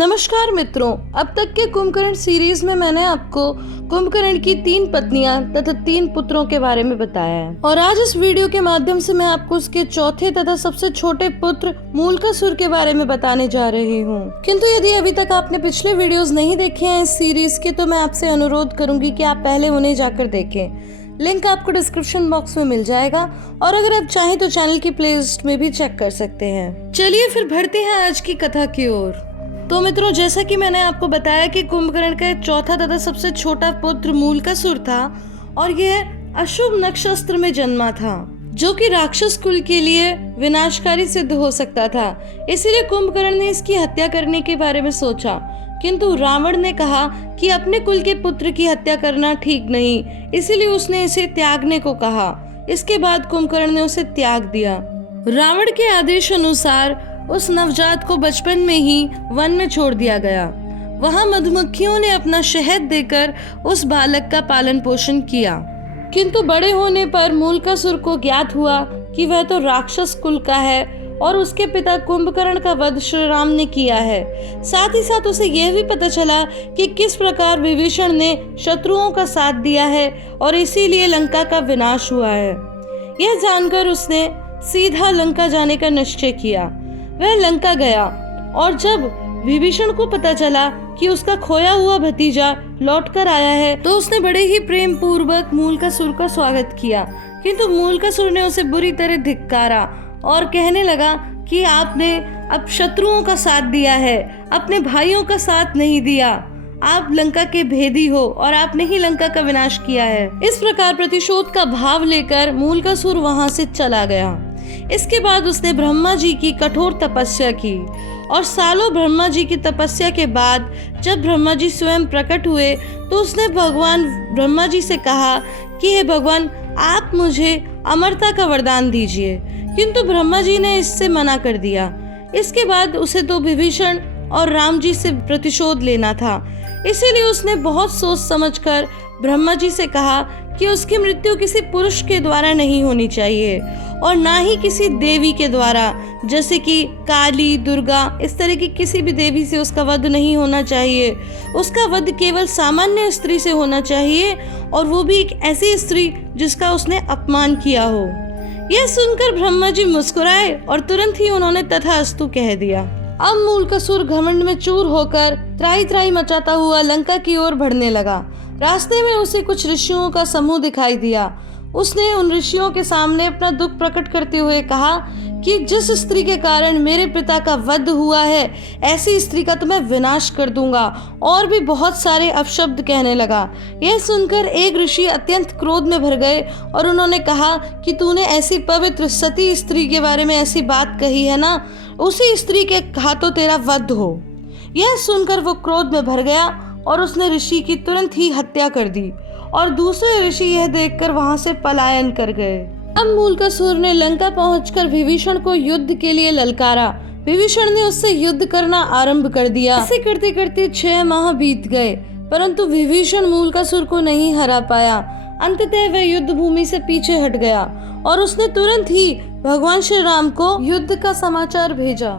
नमस्कार मित्रों, अब तक के कुंभकर्ण सीरीज में मैंने आपको कुंभकर्ण की 3 पत्नियां तथा 3 पुत्रों के बारे में बताया है और आज इस वीडियो के माध्यम से मैं आपको उसके चौथे तथा सबसे छोटे पुत्र मूलकासुर के बारे में बताने जा रही हूँ। किंतु यदि अभी तक आपने पिछले वीडियोस नहीं देखे हैं इस सीरीज के, तो मैं आपसे अनुरोध करूंगी कि आप पहले उन्हें जाकर देखें। लिंक आपको डिस्क्रिप्शन बॉक्स में मिल जाएगा और अगर आप चाहें तो चैनल की प्लेलिस्ट में भी चेक कर सकते हैं। चलिए फिर बढ़ते हैं आज की कथा की ओर। तो मित्रों, जैसा कि मैंने आपको बताया कि कुंभकर्ण का चौथा तथा सबसे छोटा पुत्र मूलकासुर था और यह अशुभ नक्षत्र में जन्मा था, जो कि राक्षस कुल के लिए विनाशकारी सिद्ध हो सकता था। इसीलिए कुंभकर्ण ने इसकी हत्या करने के बारे में सोचा, किंतु रावण ने कहा कि अपने कुल के पुत्र की हत्या करना ठीक नहीं, इसीलिए उसने इसे त्यागने को कहा। इसके बाद कुंभकर्ण ने उसे त्याग दिया। रावण के आदेश अनुसार उस नवजात को बचपन में ही वन में छोड़ दिया गया। वहां मधुमक्खियों ने अपना शहद देकर उस बालक का पालन पोषण किया, किंतु बड़े होने पर मूलकासुर को ज्ञात हुआ कि वह तो राक्षस कुल का है और उसके पिता कुंभकर्ण का वध श्री राम ने किया है। साथ ही साथ उसे यह भी पता चला कि किस प्रकार विभीषण ने शत्रुओं का साथ दिया है और इसीलिए लंका का विनाश हुआ है। यह जानकर उसने सीधा लंका जाने का निश्चय किया। वह लंका गया और जब विभीषण को पता चला कि उसका खोया हुआ भतीजा लौटकर आया है, तो उसने बड़े ही प्रेम पूर्वक मूलकासुर का स्वागत किया। किंतु मूलकासुर ने उसे बुरी तरह धिक्कारा और कहने लगा कि आपने अब शत्रुओं का साथ दिया है, अपने भाइयों का साथ नहीं दिया। आप लंका के भेदी हो और आपने ही लंका का विनाश किया है। इस प्रकार प्रतिशोध का भाव लेकर मूलकासुर वहां से चला गया। इसके बाद उसने ब्रह्मा जी की कठोर तपस्या की और सालों ब्रह्मा जी की तपस्या के बाद जब ब्रह्मा जी स्वयं प्रकट हुए, तो उसने भगवान ब्रह्मा जी से कहा कि हे भगवान, आप मुझे अमरता का वरदान दीजिए। किंतु ब्रह्मा जी ने इससे मना कर दिया। इसके बाद उसे तो विभीषण और राम जी से प्रतिशोध लेना था, इसीलिए उसने बहुत सोच समझकर ब्रह्मा जी से कहा कि उसकी मृत्यु किसी पुरुष के द्वारा नहीं होनी चाहिए और ना ही किसी देवी के द्वारा, जैसे कि काली, दुर्गा, इस तरह की किसी भी देवी से उसका वध नहीं होना चाहिए। उसका वध केवल सामान्य स्त्री से होना चाहिए और वो भी एक ऐसी स्त्री जिसका उसने अपमान किया हो। यह सुनकर ब्रह्मा जी मुस्कुराए और तुरंत ही उन्होंने तथास्तु कह दिया। अब मूलकासुर घमंड में चूर होकर त्राही त्राही मचाता हुआ लंका की ओर बढ़ने लगा। रास्ते में उसे कुछ ऋषियों का समूह दिखाई दिया। उसने उन ऋषियों के सामने अपना दुख प्रकट करते हुए कहा कि जिस स्त्री के कारण मेरे पिता का वध हुआ है, ऐसी स्त्री का तो मैं विनाश कर दूंगा, और भी बहुत सारे अपशब्द कहने लगा। यह सुनकर एक ऋषि अत्यंत क्रोध में भर गए और उन्होंने कहा कि तूने ऐसी पवित्र सती स्त्री के बारे में ऐसी बात कही है ना, उसी स्त्री के हाथों तेरा वध हो। यह सुनकर वो क्रोध में भर गया और उसने ऋषि की तुरंत ही हत्या कर दी और दूसरे ऋषि यह देखकर वहां से पलायन कर गए। अब मूलकासुर ने लंका पहुंचकर विभीषण को युद्ध के लिए ललकारा। विभीषण ने उससे युद्ध करना आरंभ कर दिया। ऐसे करते करते 6 माह बीत गए, परंतु विभीषण मूलकासुर को नहीं हरा पाया। अंततः वह युद्ध भूमि से पीछे हट गया और उसने तुरंत ही भगवान श्री राम को युद्ध का समाचार भेजा।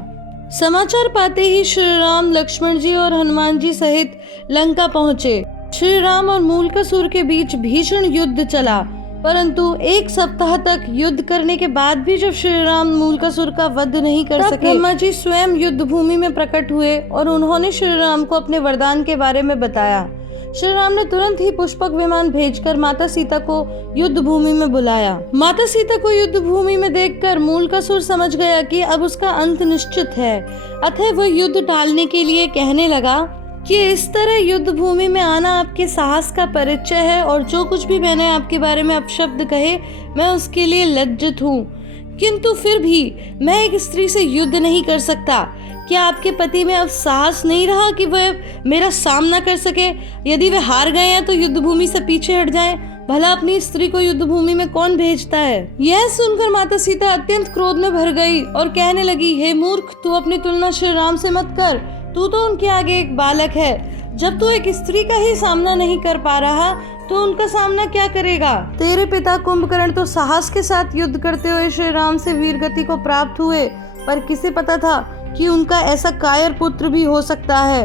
समाचार पाते ही श्री राम, लक्ष्मण जी और हनुमान जी सहित लंका पहुँचे। श्री राम और मूलकासुर के बीच भीषण युद्ध चला, परंतु 1 सप्ताह तक युद्ध करने के बाद भी जब श्री राम मूलकासुर का वध नहीं कर सके, ब्रह्मा जी स्वयं युद्ध भूमि में प्रकट हुए और उन्होंने श्री राम को अपने वरदान के बारे में बताया। श्री राम ने तुरंत ही पुष्पक विमान भेजकर माता सीता को युद्ध भूमि में बुलाया। माता सीता को युद्ध भूमि में देखकर मूलकासुर समझ गया कि अब उसका अंत निश्चित है। अतः वह युद्ध टालने के लिए कहने लगा कि इस तरह युद्ध भूमि में आना आपके साहस का परिचय है और जो कुछ भी मैंने आपके बारे में अपशब्द कहे, मैं उसके लिए लज्जित हूँ। किंतु फिर भी मैं एक स्त्री से युद्ध नहीं कर सकता। क्या आपके पति में अब साहस नहीं रहा कि वह मेरा सामना कर सके? यदि वे हार गए हैं तो युद्ध भूमि से पीछे हट जाएं। भला अपनी स्त्री को युद्ध भूमि में कौन भेजता है? यह सुनकर माता सीता अत्यंत क्रोध में भर गई और कहने लगी, हे मूर्ख, तू अपनी तुलना श्री राम से मत कर। तू तो उनके आगे एक बालक है। जब तू एक स्त्री का ही सामना नहीं कर पा रहा तो उनका सामना क्या करेगा? तेरे पिता कुंभकर्ण तो साहस के साथ युद्ध करते हुए श्री राम से वीरगति को प्राप्त हुए, पर किसे पता था कि उनका ऐसा कायर पुत्र भी हो सकता है।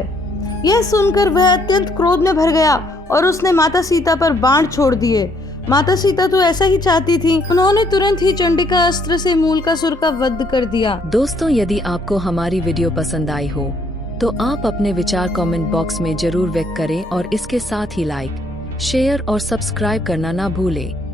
यह सुनकर वह अत्यंत क्रोध में भर गया और उसने माता सीता पर बाण छोड़ दिए। माता सीता तो ऐसा ही चाहती थी। उन्होंने तुरंत ही चंडिका अस्त्र से मूलकासुर का वध कर दिया। दोस्तों, यदि आपको हमारी वीडियो पसंद आई हो तो आप अपने विचार कमेंट बॉक्स में जरूर व्यक्त करें और इसके साथ ही लाइक, शेयर और सब्सक्राइब करना ना भूलें।